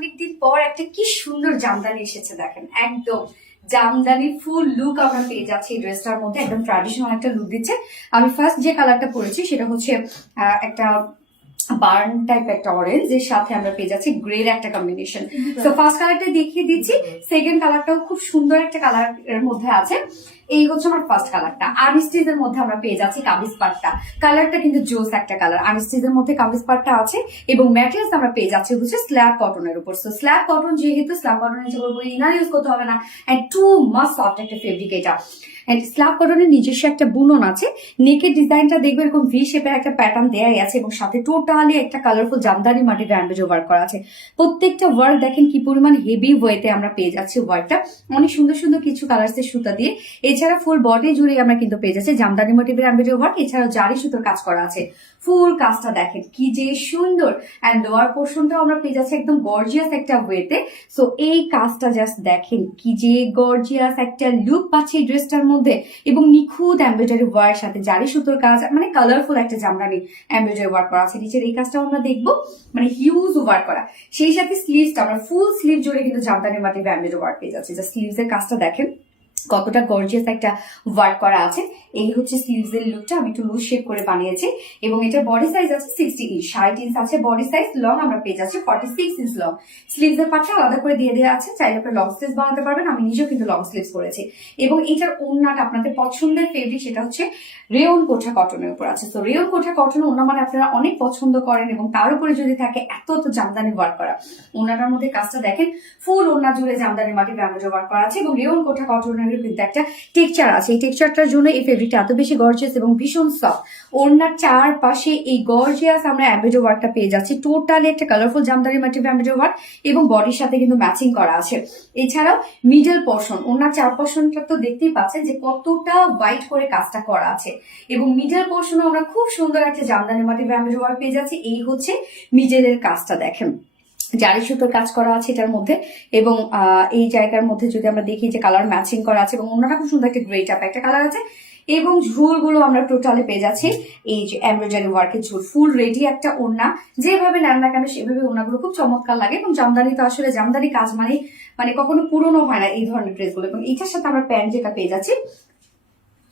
অনেকদিন পর একটা কি সুন্দর জামদানি এসেছে দেখেন, একদম জামদানি ফুল লুক আমরা পেয়ে যাচ্ছি এই ড্রেসটার মধ্যে। একদম ট্র্যাডিশনাল একটা লুক দিচ্ছে। আমি ফার্স্ট যে কালারটা পরেছি সেটা হচ্ছে একটা বার্ন টাইপ একটা অরেঞ্জ, এর সাথে আমরা পেয়ে যাচ্ছি গ্রের একটা কম্বিনেশন। তো ফার্স্ট কালারটা দেখিয়ে দিচ্ছি, সেকেন্ড কালারটাও খুব সুন্দর একটা কালার এর মধ্যে আছে। এই হচ্ছে আমার ফার্স্ট কালারটা। আর্মিস্টিজের মধ্যে আমরা পেয়ে যাচ্ছি কামিজ পাটটা। কালারটা কিন্তু জোস একটা কালার। আর্মিস্টিজের মধ্যে কামিজ পাটটা আছে এবং ম্যাটেরিয়ালস আমরা পেয়ে যাচ্ছি হচ্ছে স্ল্যাব কটনের উপর। সো স্ল্যাব কটন, যেহেতু স্ল্যাব কটনের যে বলবো ইনার ইউজ করতে হবে না, এন্ড টু মাস সফট একটা ফেব্রিক এটা। এন্ড স্ল্যাব কটনের নিজস্ব একটা বুনন আছে। নেকের ডিজাইনটা দেখবে এরকম ভি শেপের একটা প্যাটার্ন দেয়াই আছে এবং সাথে টোটালি একটা কালারফুল জামদানি মাটির অ্যাম্বেজো ওয়ার্ক করা আছে। প্রত্যেকটা ওয়ার্ক দেখেন কি পরিমাণ হেভি ওয়েতে আমরা পেয়ে যাচ্ছি। ওয়ার্কটা অনেক সুন্দর সুন্দর কিছু কালার্সের সুতা দিয়ে, এছাড়া ফুল বডি জুড়ে আমরা কিন্তু পেয়ে যাচ্ছি জামদানি মোটিভের অ্যাম্বেজো ওয়ার্ক। এছাড়াও জারি সুতোর কাজ করা আছে। ফুল কাজটা দেখেন কি যে সুন্দর। অ্যান্ড লোয়ার পোর্শনটাও আমরা পেয়ে যাচ্ছি একদম গর্জিয়াস একটা ওয়েতে। সো এই কাজটা জাস্ট দেখেন কি যে গর্জিয়াস একটা লুক পাচ্ছে এই ড্রেসটার মধ্যে, এবং নিখুঁত এমব্রয়ডারি ওয়ার্ক সাথে জারি সুতোর কাজ, মানে কালারফুল একটা জামদানি এমব্রয়ডারি ওয়ার্ক করা আছে। নিচের এই কাজটাও আমরা দেখবো, মানে হিউজ ওয়ার্ক করা। সেই সাথে স্লিভসটা আমরা ফুল স্লিভ জুড়ে কিন্তু জামদানি মাটির এমব্রয়ডারি ওয়ার্ক পেয়ে যাচ্ছি। যা স্লিভস এর কাজটা দেখেন কতটা গর্জিয়াস একটা ওয়ার্ক করা আছে। এই হচ্ছে স্লিভস এর লুকটা। আমি একটু লুজ শেপ করে বানিয়েছি এবং এটা বডি সাইজ আছে 60 ইঞ্চ, 60 ইঞ্চ আছে বডি সাইজ। লং আমরা পেয়ে যাচ্ছি 46 ইঞ্চ লং। স্লিভস এর পাটটা আলাদা করে দিয়ে দেওয়া আছে, চাইলে আপনি লং স্লিভস বানাতে পারবেন। আমি নিজেও কিন্তু লং স্লিভস করেছি। এবং এটার ওড়নাটা আপনাদের পছন্দের ফেব্রিক, সেটা হচ্ছে রেয়ন কোঠা কটনের উপর আছে। তো রেয়ন কোঠা কটন ওড়না মানে আপনারা অনেক পছন্দ করেন, এবং তার উপরে যদি থাকে এত জামদানি ওয়ার্ক করা। ওড়নাটার মধ্যে কাজটা দেখেন, ফুল ওড়না জুড়ে জামদানি মাটির ব্যামোজ ওয়ার্ক করা আছে এবং রেয়ন কোঠা কটনের কিন্তু একটা টেক্সচার আছে। এই টেক্সচারটার জন্য এই ফেব্রিকটা এত বেশি গর্জিয়াস এবং ভীষণ সফট। ওড়নার চারপাশে এই গর্জিয়াস আমরা অ্যাম্বেজো ওয়ার্কটা পেয়ে যাচ্ছি। টোটালি একটা কালারফুল জামদানি মাটির অ্যাম্বেজো ওয়ার্ক এবং বডির সাথে কিন্তু ম্যাচিং করা আছে। এছাড়াও মিডল পোর্শন, ওড়নার চার পোর্শনটা তো দেখতেই পাচ্ছেন যে কতটা হোয়াইট করে কাজটা করা আছে, এবং মিডল পোর্শনে আমরা খুব সুন্দর একটা জামদানি মাটির অ্যাম্বেজো ওয়ার্ক পেয়ে যাচ্ছি। এই হচ্ছে মিডলের কাজটা দেখেন, জারি সুতোর কাজ করা আছে এটার মধ্যে। এবং এই জায়গার মধ্যে যদি আমরা দেখি যে কালার ম্যাচিং করা আছে, এবং অন্যটা খুব সুন্দর একটা গ্রে টাইপ একটা কালার আছে। এবং ঝুলগুলো আমরা টোটালি পেয়ে যাচ্ছি এই যে এমব্রয়ডারি ওয়ার্কের ঝুল। ফুল রেডি একটা ওড়না, যেভাবে নেন না কেন সেভাবে ওড়নাগুলো খুব চমৎকার লাগে। এবং জামদানি তো আসলে জামদানি কাজ মানে কখনো পুরনো হয় না এই ধরনের ড্রেসগুলো। এবং এটার সাথে আমরা প্যান্ট যেটা পেয়ে যাচ্ছি,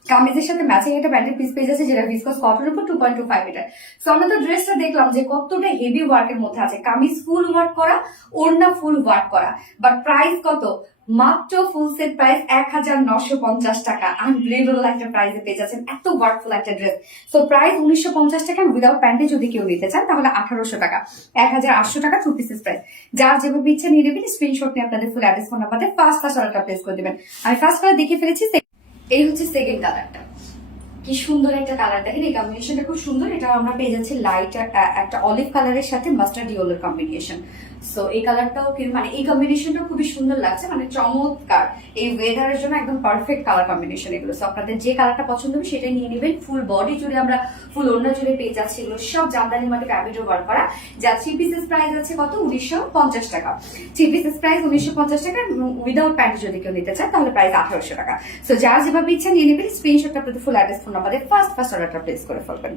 কামিজের সাথে ম্যাচিং একটা প্যান্টের পিস পেয়ে যাচ্ছে, যেটা ভিসকস কটনের উপর 2.25 মিটার। সো আমরা তো ড্রেসটা দেখলাম যে কতটা হেভি ওয়ার্কের মধ্যে আছে। কামিজ ফুল ওয়ার্ক করা, ওড়না ফুল ওয়ার্ক করা। বাট প্রাইস কত? মাত্র ফুল সেট প্রাইস 1950 টাকা। আনবিলিভেবল একটা প্রাইসে পেয়ে যাচ্ছেন এত ওয়ার্কফুল একটা ড্রেস। সো প্রাইস 1950 টাকা। উইদাউট প্যান্টে যদি কেউ নিতে চান তাহলে 1800 টাকা, 1800 টাকা 2 পিসেস প্রাইস। যার যেভাবে ইচ্ছা নিয়ে নেবেন, স্ক্রিনশট নিয়ে আপনাদের ফুল অ্যাড্রেস ফোন নাম্বারে ফার্স্ট অর্ডারটা প্লেস করে দেবেন। আমি ফার্স্ট কালার দেখে ফেলেছি। এই হচ্ছে সেকেন্ড কালারটা। কি সুন্দর একটা কালার দেখেন, এই কম্বিনেশনটা খুব সুন্দর। এটা আমরা পেয়ে যাচ্ছি লাইট একটা অলিভ কালারের সাথে মাস্টার্ড ইয়েলোর কম্বিনেশন। সো এই কালারটাও মানে এই কম্বিনেশনটা খুবই সুন্দর লাগছে, মানে চমৎকার। এই ওয়েদারের জন্য একদম পারফেক্ট কালার কম্বিনেশন এগুলো। সো আপনাদের যে কালারটা পছন্দ হবে সেটাই নিয়ে নেবেন। ফুল বডি জুড়ে আমরা ফুল ওড়না জুড়ে পেয়ে যাচ্ছি এগুলো সব জামদানি মাটির অ্যাম্বেজো ওয়ার্ক করা। যা 3 পিসেস প্রাইস আছে কত? 1950 টাকা। 3 পিসেস প্রাইস 1950 টাকা। উইদাউট প্যান্ট যদি কেউ নিতে চায় তাহলে প্রাইস 1800 টাকা। সো যার যেভাবে ইচ্ছা নিয়ে নেবেন, স্ক্রিনশটটা আপনাদের ফুল অ্যাড্রেস ফোন নাম্বারে ফার্স্ট অর্ডারটা প্লেস করে ফেলবেন।